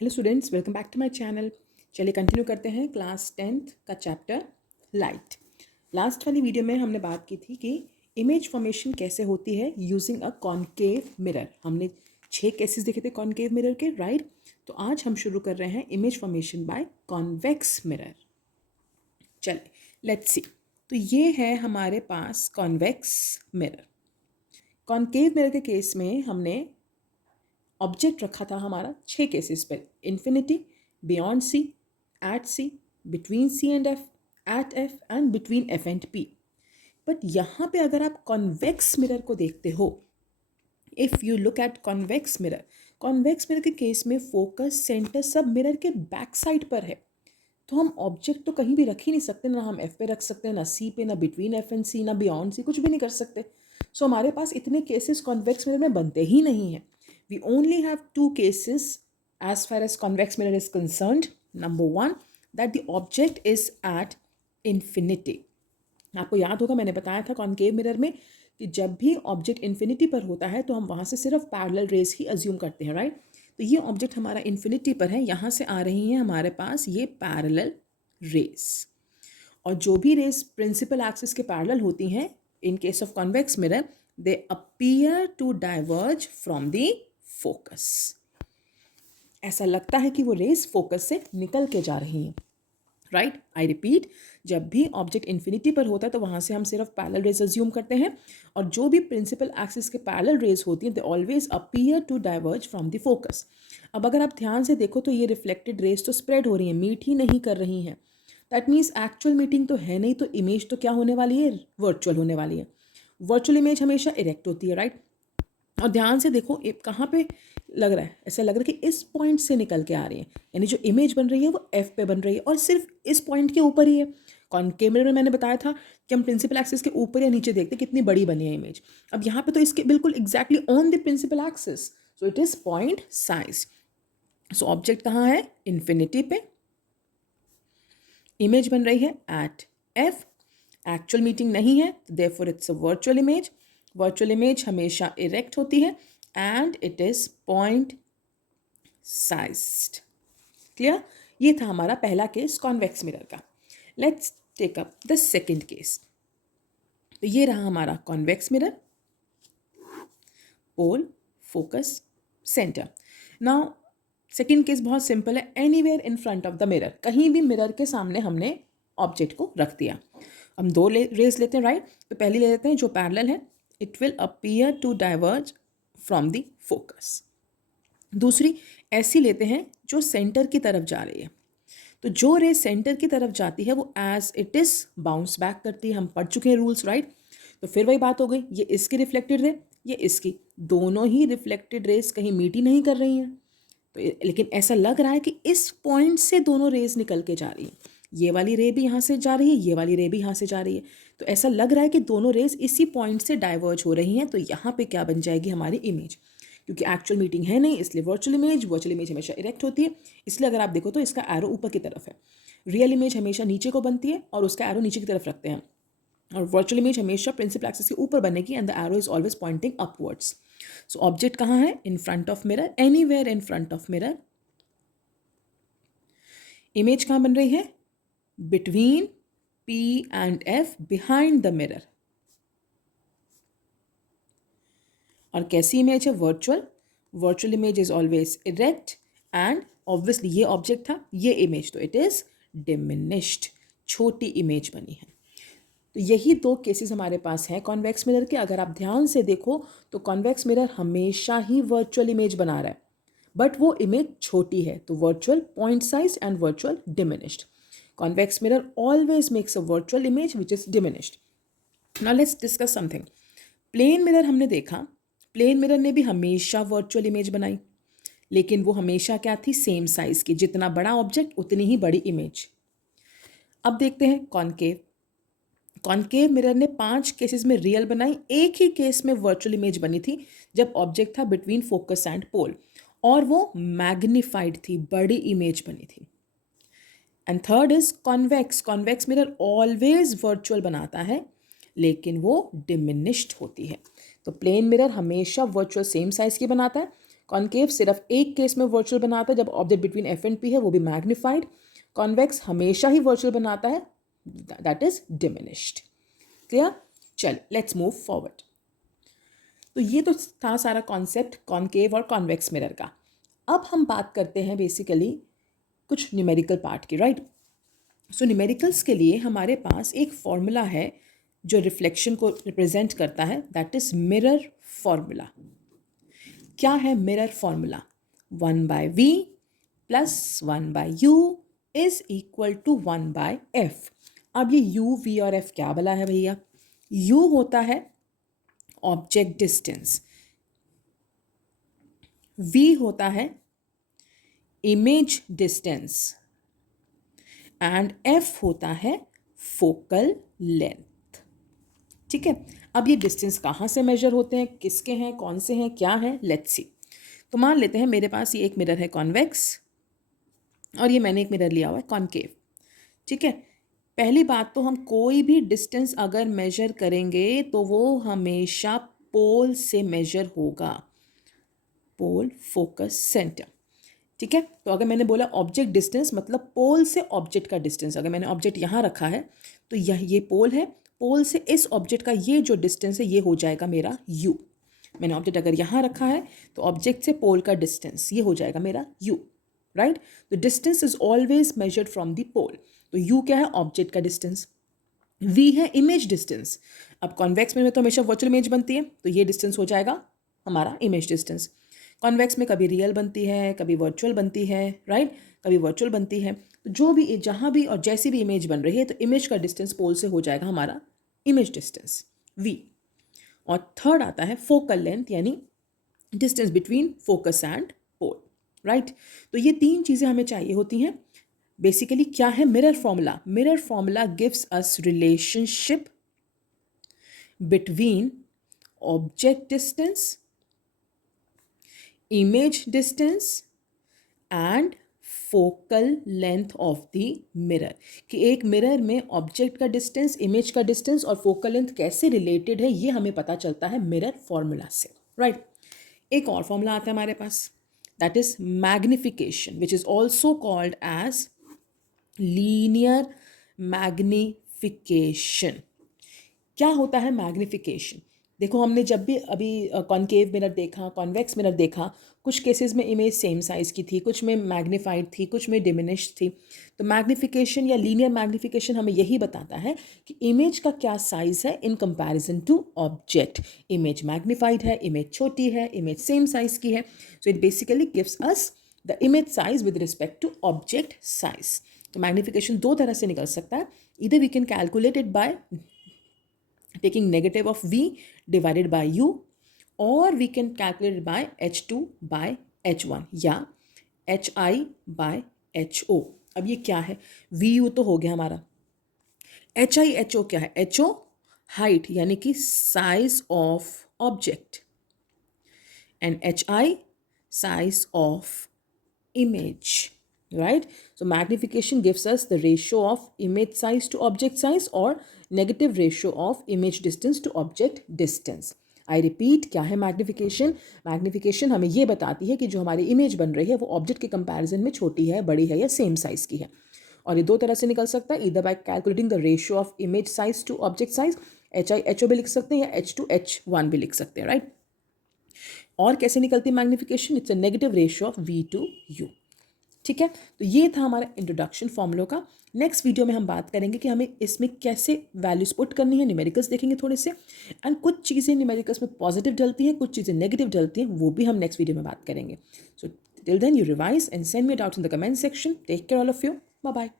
Hello students, welcome back to my channel. चलिए continue करते हैं क्लास 10th का चैप्टर लाइट। लास्ट वाली वीडियो में हमने बात की थी कि इमेज फॉर्मेशन कैसे होती है यूजिंग अ कॉनकेव मिरर। हमने 6 केसेस देखे थे कॉनकेव मिरर के, राइट। तो आज हम शुरू कर रहे हैं image formation by convex mirror. चलिए लेट्स सी। तो ये है हमारे पास कॉन्वेक्स मिरर। कॉनकेव मिरर के केस में हमने ऑब्जेक्ट रखा था हमारा 6 केसेस पे: infinity, beyond C, at C, between C and F, at F and between F and P. But यहाँ पे अगर आप कॉन्वेक्स मिरर को देखते हो, if you look at convex mirror के केस में फोकस सेंटर सब मिरर के बैक साइड पर है। तो हम ऑब्जेक्ट तो कहीं भी रख ही नहीं सकते, ना हम एफ पे रख सकते हैं, ना सी पे, ना बिटवीन एफ एंड सी, ना बियॉन्ड सी, कुछ भी नहीं कर सकते। सो हमारे पास इतने केसेस कॉन्वेक्स मिरर में बनते ही नहीं हैं। We only have 2 cases as far as convex mirror is concerned. Number 1, that the object is at infinity. आपको याद होगा मैंने बताया था कॉनकेव मिरर में कि जब भी ऑब्जेक्ट इन्फिनिटी पर होता है तो हम वहाँ से सिर्फ पैरेलल रेज ही अज्यूम करते हैं, राइट। तो ये ऑब्जेक्ट हमारा इन्फिनिटी पर है, यहाँ से आ रही हैं हमारे पास ये पैरेलल रेज। और जो भी रेज प्रिंसिपल एक्सिस के पैरेलल होती हैं, in case of convex mirror, they appear to diverge from the focus. ऐसा लगता है कि वो रेज फोकस से निकल के जा रही हैं, राइट। आई रिपीट, जब भी ऑब्जेक्ट इन्फिनिटी पर होता है तो वहाँ से हम सिर्फ पैरेलल रेज अज्यूम करते हैं, और जो भी प्रिंसिपल एक्सिस के पैरेलल रेज होती हैं they always appear to diverge from the focus. अब अगर आप ध्यान से देखो तो ये रिफ्लेक्टेड रेज तो स्प्रेड हो रही हैं, मीट ही नहीं कर रही हैं। दैट मीन्स एक्चुअल मीटिंग तो है नहीं, तो इमेज तो क्या होने वाली है, वर्चुअल होने वाली है। वर्चुअल इमेज हमेशा इरेक्ट होती है, राइट। और ध्यान से देखो कहाँ पे लग रहा है, ऐसा लग रहा है कि इस पॉइंट से निकल के आ रही है, यानी जो इमेज बन रही है वो एफ पे बन रही है और सिर्फ इस पॉइंट के ऊपर ही है। कॉनकेव मिरर में मैंने बताया था कि हम प्रिंसिपल एक्सिस के ऊपर या नीचे देखते कितनी बड़ी बनी है इमेज। अब यहाँ पे तो इसके बिल्कुल exactly on the principal axis, so it is point size. So object कहाँ है, इन्फिनिटी पे, इमेज बन रही है एट एफ, एक्चुअल मीटिंग नहीं है, therefore it's a virtual image. Virtual image हमेशा इरेक्ट होती है and it is point sized. Clear. ये था हमारा पहला केस कॉन्वेक्स मिरर का। Let's take up the second case. तो ये रहा हमारा convex mirror, pole, focus, centre. Now second case बहुत सिंपल है, anywhere in front of the mirror, कहीं भी मिरर के सामने हमने ऑब्जेक्ट को रख दिया। हम 2 रेज लेते हैं, राइट। तो पहली ले लेते हैं जो पैरेलल है, it will appear to diverge from the focus. दूसरी ऐसी लेते हैं जो सेंटर की तरफ जा रही है। तो जो रे सेंटर की तरफ जाती है वो as it is bounce back करती है, हम पढ़ चुके हैं रूल्स, राइट। तो फिर वही बात हो गई, ये इसकी रिफ्लेक्टेड रे, ये इसकी, दोनों ही रिफ्लेक्टेड रेस कहीं मीट ही नहीं कर रही हैं। तो लेकिन ऐसा लग रहा है कि इस पॉइंट से दोनों रेज निकल के जा रही है, ये वाली रे भी यहाँ से जा रही है, ये वाली रे भी यहाँ से जा रही है। तो ऐसा लग रहा है कि दोनों रेज इसी पॉइंट से डाइवर्ज हो रही हैं। तो यहाँ पे क्या बन जाएगी हमारी इमेज, क्योंकि एक्चुअल मीटिंग है नहीं इसलिए वर्चुअल इमेज हमेशा इरेक्ट होती है। इसलिए अगर आप देखो तो इसका एरो ऊपर की तरफ है, रियल इमेज हमेशा नीचे को बनती है और उसका एरो नीचे की तरफ रखते हैं, और वर्चुअल इमेज हमेशा प्रिंसिपल एक्सिस के ऊपर बनेगी and the arrow is always pointing upwards. So object कहाँ है, in front of mirror, anywhere in front of mirror. Image कहाँ बन रही है, between P and F, behind the mirror. और कैसी इमेज है, virtual image is always erect and obviously ये ऑब्जेक्ट था, ये इमेज तो इट इज डिमिनिश्ड, छोटी इमेज बनी है। तो यही 2 केसेस हमारे पास हैं कॉन्वेक्स मिरर के। अगर आप ध्यान से देखो तो कॉन्वेक्स मिरर हमेशा ही वर्चुअल इमेज बना रहा है, बट वो इमेज छोटी है, तो virtual point size and virtual diminished. Convex mirror always makes a virtual image which is diminished. Now let's discuss something. Plane mirror हमने देखा, प्लेन मिरर ने भी हमेशा वर्चुअल इमेज बनाई, लेकिन वो हमेशा क्या थी, सेम साइज की, जितना बड़ा ऑब्जेक्ट उतनी ही बड़ी इमेज। अब देखते हैं कॉनकेव। कॉनकेव मिरर ने 5 केसेस में रियल बनाई, एक ही केस में वर्चुअल इमेज बनी थी जब ऑब्जेक्ट था बिटवीन फोकस एंड पोल, और वो मैग्नीफाइड थी, बड़ी इमेज बनी थी। And third is convex. Convex mirror always virtual बनाता है लेकिन वो डिमिनिश्ड होती है। तो प्लेन मिरर हमेशा वर्चुअल सेम साइज की बनाता है, कॉन्केव सिर्फ एक केस में वर्चुअल बनाता है, जब object between F and P है वो भी मैग्नीफाइड। कॉन्वेक्स हमेशा ही वर्चुअल बनाता है, दैट इज डिमिनिश्ड। क्लियर? चल लेट्स मूव फॉरवर्ड। तो ये तो था सारा कॉन्सेप्ट कॉन्केव और कॉन्वेक्स मिरर का। अब हम बात करते हैं बेसिकली कुछ न्यूमेरिकल पार्ट की, राइट? सो न्यूमेरिकल्स के लिए हमारे पास एक फॉर्मूला है जो रिफ्लेक्शन को रिप्रेजेंट करता है, दैट इज मिरर फॉर्मूला। क्या है mirror formula? 1/v plus 1/u is equal to 1/f। अब ये u, v और f क्या बला है भैया? u होता है ऑब्जेक्ट डिस्टेंस, v होता है इमेज डिस्टेंस एंड f होता है फोकल लेंथ। ठीक है, अब ये डिस्टेंस कहाँ से मेजर होते हैं, किसके हैं, कौन से हैं, क्या है, लेट्स सी। तो मान लेते हैं मेरे पास ये एक मिरर है कॉन्वेक्स और ये मैंने एक मिरर लिया हुआ है कॉन्केव। ठीक है, पहली बात तो हम कोई भी डिस्टेंस अगर मेजर करेंगे तो वो हमेशा पोल से मेजर होगा, पोल फोकस सेंटर। ठीक है, तो अगर मैंने बोला ऑब्जेक्ट डिस्टेंस मतलब पोल से ऑब्जेक्ट का डिस्टेंस, अगर मैंने ऑब्जेक्ट यहाँ रखा है तो ये पोल है, पोल से इस ऑब्जेक्ट का ये जो डिस्टेंस है ये हो जाएगा मेरा u। मैंने ऑब्जेक्ट अगर यहाँ रखा है तो ऑब्जेक्ट से पोल का डिस्टेंस ये हो जाएगा मेरा u, राइट? तो distance is always measured from the pole. तो u क्या है? ऑब्जेक्ट का डिस्टेंस। v है इमेज डिस्टेंस। अब कॉन्वेक्स में तो हमेशा वर्चुअल इमेज बनती है, तो ये डिस्टेंस हो जाएगा हमारा इमेज डिस्टेंस। कॉन्वेक्स में कभी रियल बनती है, कभी वर्चुअल बनती है, राइट? कभी वर्चुअल बनती है। तो जो भी जहाँ भी और जैसी भी इमेज बन रही है तो इमेज का डिस्टेंस पोल से हो जाएगा हमारा इमेज डिस्टेंस v। और थर्ड आता है फोकल लेंथ, यानी distance between focus and pole, right? तो ये तीन चीज़ें हमें चाहिए होती हैं। बेसिकली क्या है mirror formula? Mirror formula gives us relationship between object distance, image distance and focal length of the mirror. कि एक मिरर में ऑब्जेक्ट का डिस्टेंस, इमेज का डिस्टेंस और फोकल लेंथ कैसे रिलेटेड है ये हमें पता चलता है मिरर फॉर्मूला से, राइट? एक और फॉर्मूला आता है हमारे पास, that is magnification, which is also called as linear magnification. क्या होता है मैग्निफिकेशन? देखो हमने जब भी अभी कॉन्केव मिरर देखा, कॉन्वेक्स मिरर देखा, कुछ केसेस में इमेज सेम साइज़ की थी, कुछ में मैग्नीफाइड थी, कुछ में डिमिनिश्ड थी। तो मैग्निफिकेशन या लीनियर मैग्निफिकेशन हमें यही बताता है कि इमेज का क्या साइज़ है in comparison to object. Image magnified है, इमेज छोटी है, इमेज सेम साइज़ की है। So it basically gives us the image size with respect to object size. तो मैग्निफिकेशन दो तरह से निकल सकता है, इधर we can calculate it by taking negative of v divided by u, or we can calculate it by h2 by h1 या hi by ho। अब ये क्या है? vu तो हो गया हमारा, hi ho क्या है? ho हाइट यानी कि size of object and hi size of image, right? So magnification gives us the ratio of image size to object size or negative ratio of image distance to object distance. I repeat, क्या है magnification? Magnification हमें ये बताती है कि जो हमारी image बन रही है वो ऑब्जेक्ट के कंपैरिजन में छोटी है, बड़ी है या सेम साइज की है। और ये दो तरह से निकल सकता है, इधर by calculating the ratio of image size to object size, hi ho भी लिख सकते हैं या h2 h1 भी लिख सकते हैं, राइट? और कैसे निकलती है magnification? It's a negative ratio of v to u। ठीक है, तो ये था हमारा इंट्रोडक्शन फॉर्मूलों का। नेक्स्ट वीडियो में हम बात करेंगे कि हमें इसमें कैसे वैल्यूज पुट करनी है, न्यूमेरिकल्स देखेंगे थोड़े से, एंड कुछ चीज़ें न्यूमेरिकल्स में पॉजिटिव डलती हैं, कुछ चीज़ें नेगेटिव डलती हैं, वो भी हम नेक्स्ट वीडियो में बात करेंगे। So till then you revise and send me doubts in the comment section. Take care all of you, bye bye.